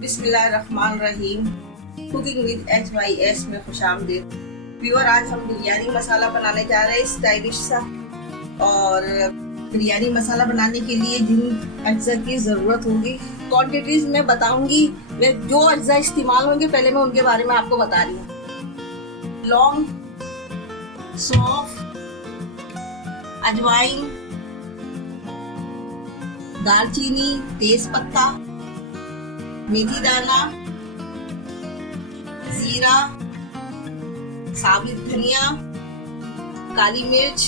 बिस्मिल्लाहिर्रहमानिर्रहीम। Cooking with HYS में खुशामदीद। Viewer, आज हम बिरयानी मसाला बनाने जा रहे हैं, स्टाइलिश सा। और बिरयानी मसाला बनाने के लिए जिन अज्जा की ज़रूरत होगी, क्वांटिटीज मैं बताऊंगी। मैं जो अज्जा इस्तेमाल होंगे पहले मैं उनके बारे में आपको बता रही हूँ। लौंग, सौंफ, अजवाइन, दालचीनी, तेज पत्ता, मेथी दाना, जीरा, साबुत धनिया, काली मिर्च,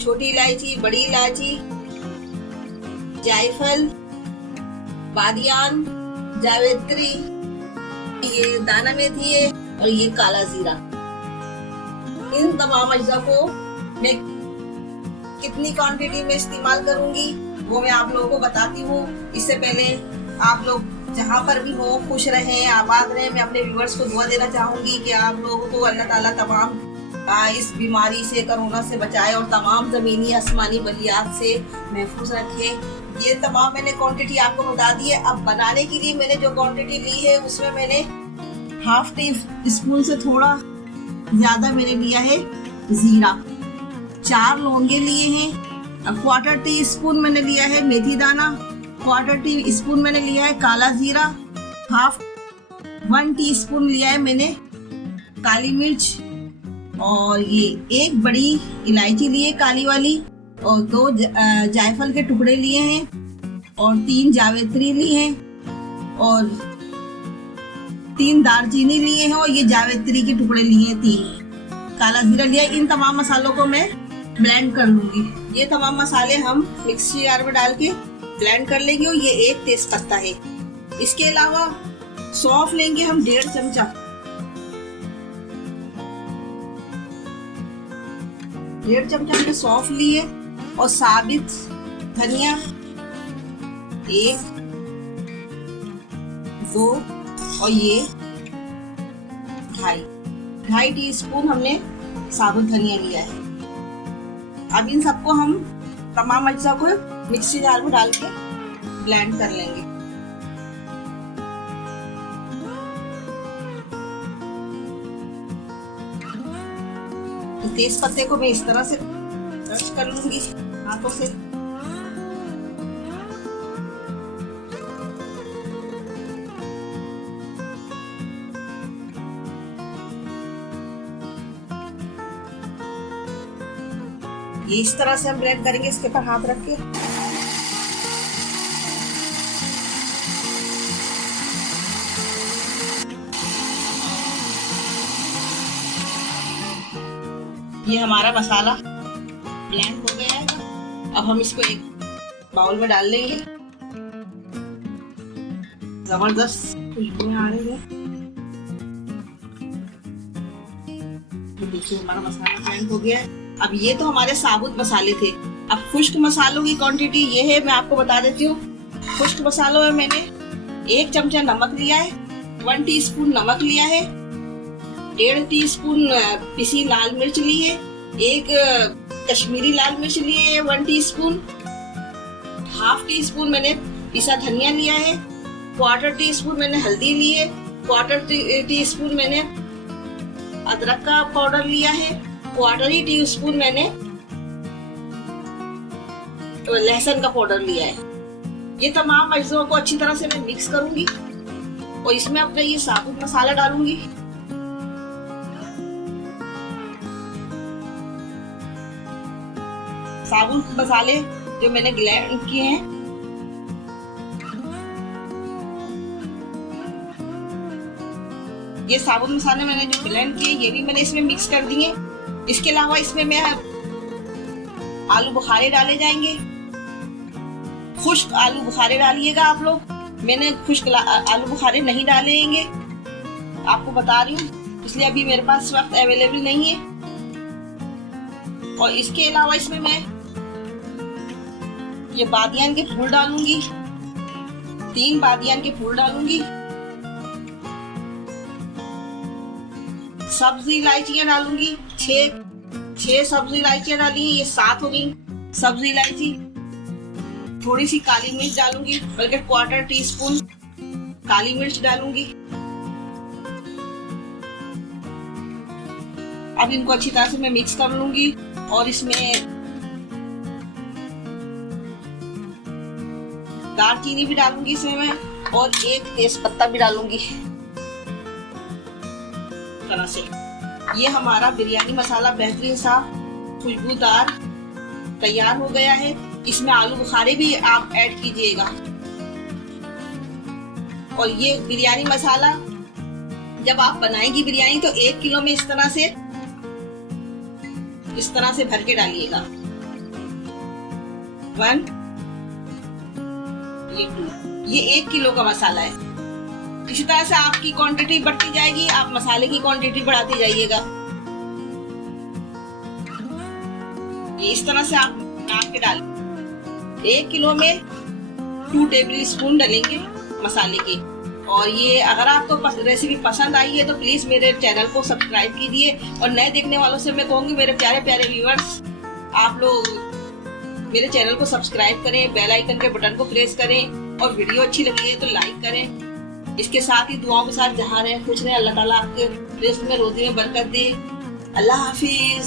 छोटी इलायची, बड़ी इलायची, जायफल, बादियान, जावित्री, ये दाना मेथी है और ये काला जीरा। इन तमाम अज्जा को मैं कितनी क्वांटिटी में इस्तेमाल करूंगी वो मैं आप लोगों को बताती हूँ। इससे पहले आप लोग जहाँ पर भी हो खुश रहें, आबाद रहें। मैं अपने व्यूअर्स को दुआ देना चाहूंगी कि आप लोगों को अल्लाह ताला तमाम इस बीमारी से, कोरोना से बचाए और तमाम ज़मीनी आसमानी बलियात से महफूज रखे। ये तमाम मैंने क्वांटिटी आपको बता दी है। अब बनाने के लिए मैंने जो क्वांटिटी ली है उसमें मैंने हाफ टी स्पून से थोड़ा ज़्यादा मैंने लिया है ज़ीरा, 4 लौंगे लिए हैं, क्वार्टर टी स्पून मैंने लिया है मेथी दाना, क्वार्टर टी स्पून मैंने लिया है काला जीरा, 1 टीस्पून लिया है मैंने काली मिर्च, और ये 1 बड़ी इलायची लिए काली वाली, और 2 जायफल के टुकड़े लिए हैं, और 3 जावित्री लिए हैं, और 3 दालचीनी लिए हैं, और ये जावित्री के टुकड़े लिए हैं 3, काला जीरा लिया। इन तमाम मसालों को मैं ब्लेंड कर लूंगी। ये तमाम मसाले हम मिक्सी जार में डाल के ब्लेंड कर लेंगे। और ये 1 तेज पत्ता है। इसके अलावा सौंफ लेंगे हम 1.5 चमचा, 1.5 चमचा मैंने सौंफ लिए, और साबित धनिया 1, 2, और ये 2.5 टीस्पून हमने साबुत धनिया लिया है। अब इन सबको हम तमाम अज्जा को मिक्सी जार में डाल के ब्लेंड कर लेंगे। तेज पत्ते को मैं इस तरह से क्रश कर लूंगी हाथों से। ये इस तरह से हम ब्लेंड करेंगे, इसके ऊपर हाथ रख के। ये हमारा मसाला ब्लेंड हो गया है। अब हम इसको एक बाउल में डाल लेंगे। जबरदस्त खुशबू आ रही है। देखिए हमारा मसाला ब्लेंड हो गया है। अब ये तो हमारे साबुत मसाले थे। अब खुश्क मसालों की क्वांटिटी ये है, मैं आपको बता देती हूँ। खुश्क मसालों में मैंने 1 चमचा नमक लिया है, 1 टीस्पून नमक लिया है, 1.5 टीस्पून पिसी लाल मिर्च ली है, 1 कश्मीरी लाल मिर्च लिए है 1 टीस्पून, हाफ टीस्पून मैंने पिसा धनिया लिया है, क्वार्टर टीस्पून मैंने हल्दी ली है, क्वार्टर टीस्पून मैंने अदरक का पाउडर लिया है, क्वार्टर ही टीस्पून मैंने लहसुन का पाउडर लिया है। ये तमाम अज्जों को अच्छी तरह से मैं मिक्स करूंगी और इसमें अपना ये साबुत मसाला डालूंगी। साबुत मसाले जो मैंने ब्लेंड किए हैं, ये साबुत मसाले मैंने जो ब्लेंड किए ये भी मैंने इसमें मिक्स कर दिए। इसके अलावा इसमें मैं आलू बुखारे डाले जाएंगे। खुश्क आलू बुखारे डालिएगा आप लोग। मैंने खुश्क आलू बुखारे नहीं डालेंगे, आपको बता रही हूँ, इसलिए अभी मेरे पास वक्त अवेलेबल नहीं है। और इसके अलावा इसमें मैं ये बादियान के फूल डालूंगी, 3 बादियान के फूल डालूंगी, सब्जी इलायचियां डालूंगी, 6 सब्जी इलायचियां डाली हैं, ये 7 हो गई सब्जी इलायची। थोड़ी सी काली मिर्च डालूंगी, बल्कि 1/4 टीस्पून काली मिर्च डालूंगी। अब इनको अच्छी तरह से मैं मिक्स कर लूंगी और इसमें दालचीनी भी डालूंगी इसमें मैं, और 1 तेज पत्ता भी डालूंगी तरह से। ये हमारा बिरयानी मसाला बेहतरीन सा खुशबूदार तैयार हो गया है। इसमें आलू बुखारे भी आप ऐड कीजिएगा। और ये बिरयानी मसाला जब आप बनाएंगी बिरयानी तो 1 किलो में इस तरह से भर के डालिएगा। 1 ये 2 ये 1 किलो का मसाला है। इसी तरह से आपकी क्वांटिटी बढ़ती जाएगी, आप मसाले की क्वांटिटी बढ़ाते जाइएगा। ये इस तरह से आप नाप के डालें। 1 किलो में 2 टेबल स्पून डालेंगे मसाले के। और ये अगर आपको रेसिपी पसंद आई है तो प्लीज मेरे चैनल को सब्सक्राइब कीजिए। और नए देखने वालों से मैं कहूंगी, मेरे प्यारे प्यारे व्यूअर्स, आप लोग मेरे चैनल को सब्सक्राइब करें, बेल आइकन के बटन को प्रेस करें, और वीडियो अच्छी लगी है तो लाइक करें। इसके साथ ही दुआओं के साथ जहाँ रहे खुश रहे, अल्लाह ताला आपके रिज़्क़ में रोज़ी में बरकत दे। अल्लाह हाफिज।